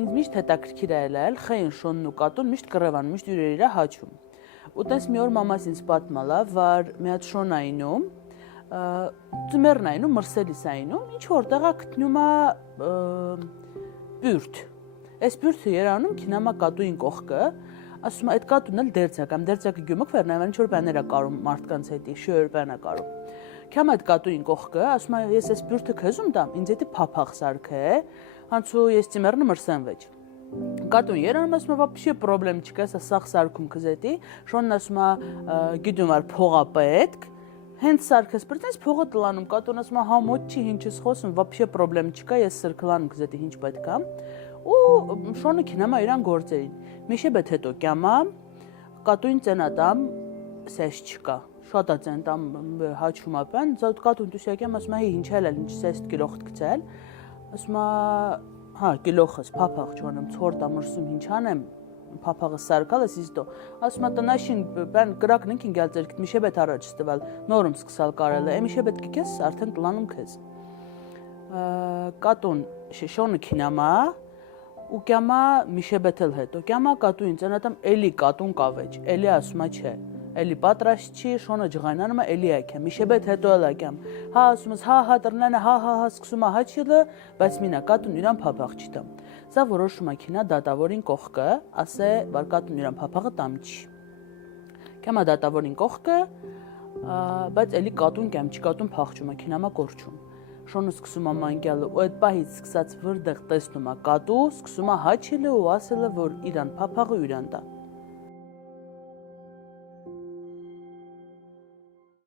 ինձ միշտ հետաքրքիր է ելել խեին շոնն ու կատուն միշտ կռևան, միշտ իրար հաչում։ Ու տես մի օր մամաս ինձ պատմալա, որ մի հատ շոն այնում, ծմերն այնում, մրսելիս այնում, ինչ որտեղա գտնում է բյուրդ։ Այս բյուրդը երանում քինամա կատուին կողքը, ասում է այդ կատուն էլ դերձակ, կամ դերձակը գյումք վերնայ, ինչ որ բաներ է կարում մարդկանց հետի, շյուր բան է կարում։ Քամ այդ կատուին կողքը, ասում է ես այս բյուրդը քեզում տամ, ինձ հետի փափախ սարքը է, հանցու ես ծմերնը մրսեն վեճ։ Կատուն երանում ասում է вообще պրոբլեմ չկա, սա սաղ սարքում քզետի, շոնն ասում է գիտում ար փողա պետք, հենց սարքես բրտես փողը տլանում, կատուն ասում է հա մոտ չի ինչ ես խոսում, вообще պրոբլեմ չկա, ես սրկլանում քզետի ինչ պետք է։ Ու շոնը քինամա իրան գործերին։ Միշեբեթ հետո կյամա կատուն ծենատամ սես չկա։ Շատ է ծենտամ հաչում ապան, զատ կատուն դուսյակեմ ասում է ինչ էլ ինչ սես կիլոխտ գցել։ Ասում է հա կիլոխս փափախ չոնեմ ցորտա մրսում ինչ անեմ փափախը սարկալ ես իստո ասում է տնաշին բան կրակն ինքին գալ ձեր միշեբեթ առաջ ստվել նորում սկսալ կարել է միշեբեթ կես արդեն տլանում քեզ կատուն շոնը քինամա ու կյամա միշեբեթել հետո կյամա կատուին ծենատամ էլի կատուն կավեջ էլի ասում է չէ էլի պատրաստ չի շոնը ջղայնանում է էլի ակեմ միշեբեթ հետո էլ ակեմ հա ասում ես հա տրնանը հա սկսում է հաչիլը բայց մինա կատուն իրան փափախ չտամ սա որոշում է քինա դատավորին կողքը ասե որ կատուն իրան փափախը տամ չի կյամա դատավորին կողքը բայց էլի կատուն կյամ չկատուն փախչում է քինամա կորչում շոնը սկսում է մանկյալը ու այդ պահից սկսած վրդեղ տեսնում է կատու սկսում է հաչիլը ու ասելը որ իրան փափախը իրան տա